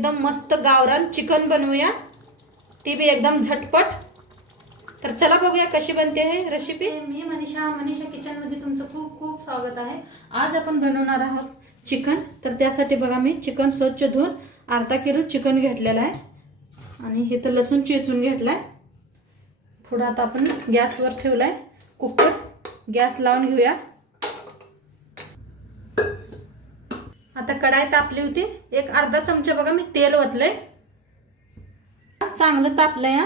एकदम मस्त गावरान चिकन बनवूया, ती बी एकदम झटपट। तर चला बघूया कशी बनते आहे रेसिपी। मी मनीषा किचन मध्ये तुमचं खूप खूप स्वागत आहे। आज आपण बनवणार आहोत चिकन। तर त्यासाठी बघा मी चिकन स्वच्छ धुवून अर्धा किलो चिकन घेतलेला आहे आणि हे तर लसूण चेचून घेतलाय। पुढे आता आपण गॅसवर ठेवलाय कुकर, गॅस लावून घेऊया। आता कढाई तापली होती, एक अर्धा चमचा बघा मी तेल ओतलंय, चांगलं तापलंय।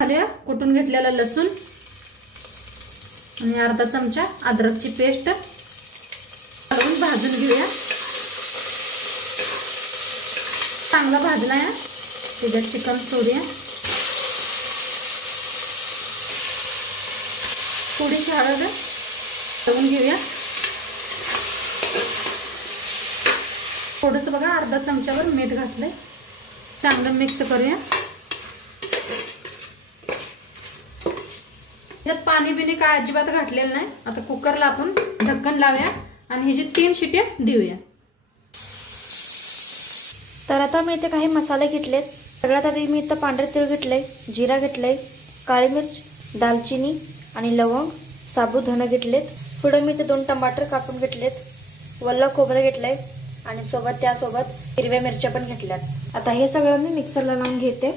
घालूया कुटून घेतलेला लसूण आणि अर्धा चमचा अद्रकची पेस्ट घालून भाजून घेऊया। चांगला भाजलाय, त्याच्यात चिकन सोडूया। थोडीशी हळद घालून घेऊया, थोडंसं बघा अर्धा चमचावर मीठ घातलंय, चांगलं मिक्स करूया। त्यात पाणी बिनी काय अजिबात घातलेलं नाही। आता कुकरला आपण ढक्कन लावूया आणि ह्याची 3 शिट्या देऊया। तर आता मी इथे काही मसाले घेतलेत। सगळ्यात आधी मी इथं पांढरे तीळ घेतलंय, जिरा घेतलंय, काळी मिर्च, दालचिनी आणि लवंग, साबुदाणा घेतलेत। पुढे मी इथे 2 टमाटर कापून घेतलेत, वल्ल खोबरं घेतलंय आणि त्यासोबत हिरव्या मिरच्या पण घेतल्यात। आता हे सगळं मी मिक्सरला लावून घेते।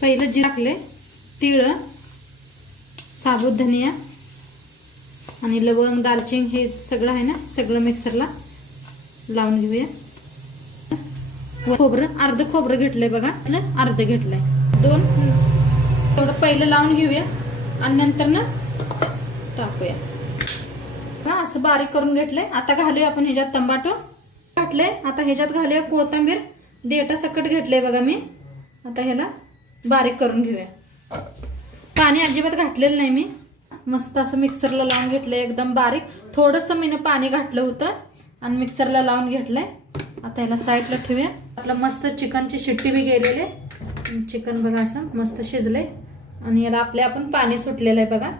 पहिलं जिरं टाकले, तीळ, साबुदाणा आणि लवंग, दालचिनी हे सगळं आहे ना, सगळं मिक्सरला लावून घेऊया। खोबरं अर्ध खोबरं घेतलंय बघा, अर्ध घेतलंय, 2 थोडं पहिलं लावून घेऊया आणि नंतर ना टाकूया। असं बारीक करून घेतलंय। आता घालूया आपण ह्याच्यात टमाटो घातलंय। आता ह्याच्यात घालूया कोथिंबीर, देठा सकट घेतलंय बघा मी। आता ह्याला बारीक करून घेऊया। पाणी अजिबात घातलेलं नाही मी, मस्त असं मिक्सरला लावून घेतलंय एकदम बारीक। थोडंसं मी पाणी घातलं होतं आणि मिक्सरला लावून घेतलंय। आता ह्याला साईडला ठेवूया। आपलं मस्त चिकनची शिट्टी बी गेलेली आहे, चिकन बघा असं मस्त शिजलंय आणि याला आपण पाणी सुटलेलं आहे बघा।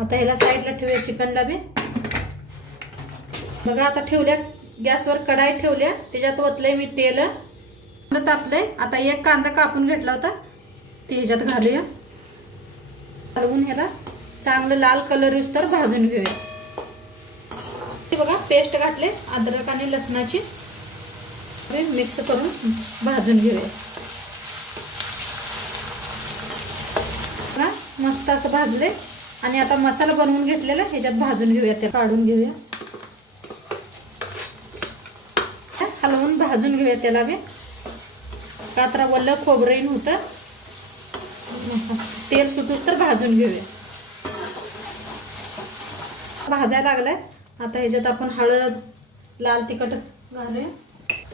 आता ह्याला साईडला ठेवूया चिकनला बी बघा। आता ठेवल्या गॅसवर कढाई ठेवल्या, त्याच्यात ओतलंय मी तेल, तापलंय। आता एक कांदा कापून घेतला होता, ते ह्याच्यात घालूया। घालून ह्याला चांगलं लाल कलर येऊस्तर भाजून घेऊया। बघा पेस्ट घातले अद्रक आणि लसणाची, मिक्स करून भाजून घेऊया। बघा मस्त असं भाजले आणि आता मसाला बनवून घेतलेला ह्याच्यात भाजून घेऊया, ते काढून घेऊया, हलवून भाजून घेऊया त्याला बी। कात्रा वल्ल खोबरं होतं, तेल सुटूस तर भाजून घेऊया। भाजायला लागलाय। आता ह्याच्यात आपण हळद, लाल तिखट घालूया।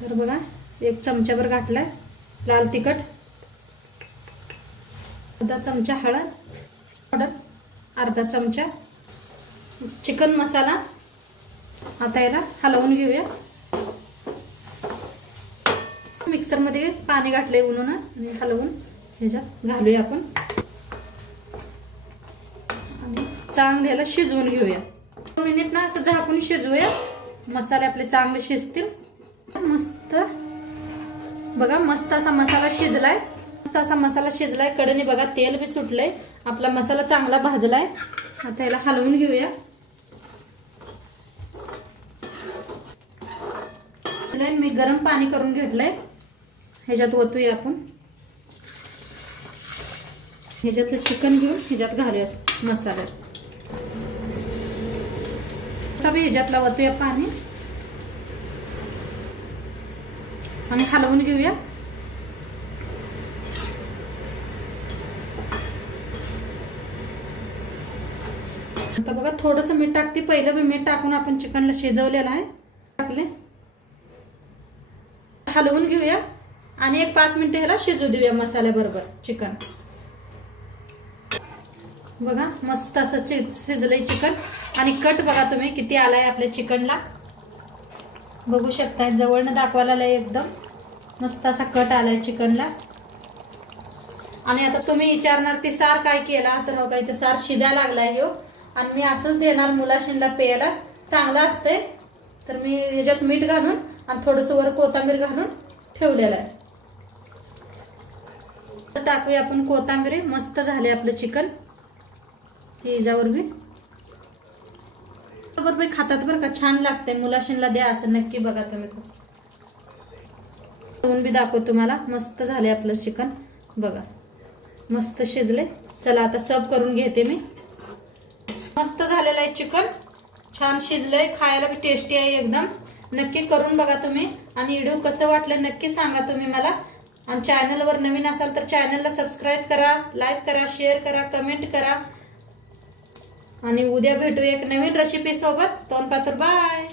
तर बघा 1 चमचाभर घातलाय लाल तिखट, अर्धा चमचा हळद पावडर, अर्धा चमचा चिकन मसाला। आता याला हलवून घेऊया। मिक्सर मध्ये पाणी घातले म्हणून आणि हलवून ह्याच्यात घालूया आपण आणि चांगलं ह्याला शिजवून घेऊया। 2 मिनिट ना असं झाकून शिजवूया, मसाले आपले चांगले शिजतील। मस्त बघा मस्त असा मसाला शिजलाय, मस्त असा मसाला शिजलाय। कडेने बघा तेल बी सुटलंय, आपला मसाला चांगला भाजलाय। आता याला हलवून घेऊया। मी गरम पाणी करून घेतलंय, ह्याच्यात ओतूया आपण। ह्याच्यातलं चिकन घेऊन ह्याच्यात घालूया मसाल्यात, सगळं ह्याच्यातला ओतूया पाणी आणि हलवून घेऊया। आता बघा थोडंसं मीठ टाकते, पहिलं मी मीठ टाकून आपण चिकनला शिजवलेलं आहे, टाकले। हलवून घेऊया आणि 1-5 मिनिटं ह्याला शिजू देऊया मसाल्याबरोबर चिकन। बघा मस्त असं शिजलंय चिकन आणि कट बघा तुम्ही किती आलाय आपल्या चिकनला, बघू शकताय, जवळनं दाखवायला आलाय, एकदम मस्त असा कट आलाय चिकनला। आणि आता तुम्ही विचारणार की सार काय केला, तर हो काय, तर सार शिजायला लागलाय ह्यो आणि मी असंच देणार मुलाशींला प्यायला। चांगलं असतंय. तर मी ह्याच्यात मीठ घालून आणि थोडंसं वर कोथिंबीर घालून ठेवलेलं आहे. तर टाकूया आपण कोथिंबीर. मस्त झाले आपलं चिकन. ह्याच्यावर बी बरोबर खातात बरं का, छान लागते. मुलाशींला द्या असं नक्की बघा तुम्ही. म्हणून बी दाखवतो तुम्हाला. मस्त झाले आपलं चिकन बघा, मस्त शिजले. चला आता सर्व करून घेते मी. मस्त झालेलं आहे चिकन, छान शिजलंय, खायला बी टेस्टी आहे एकदम. नक्की करून बघा तुम्ही. आणि व्हिडिओ कसं वाटलं नक्की सांगा तुम्ही मला. आणि चॅनलवर नवीन असाल तर चॅनलला सबस्क्राईब करा, लाईक करा, शेअर करा, कमेंट करा. आणि उद्या भेटू एक नवीन रेसिपी सोबत. तोंडपातूर बाय.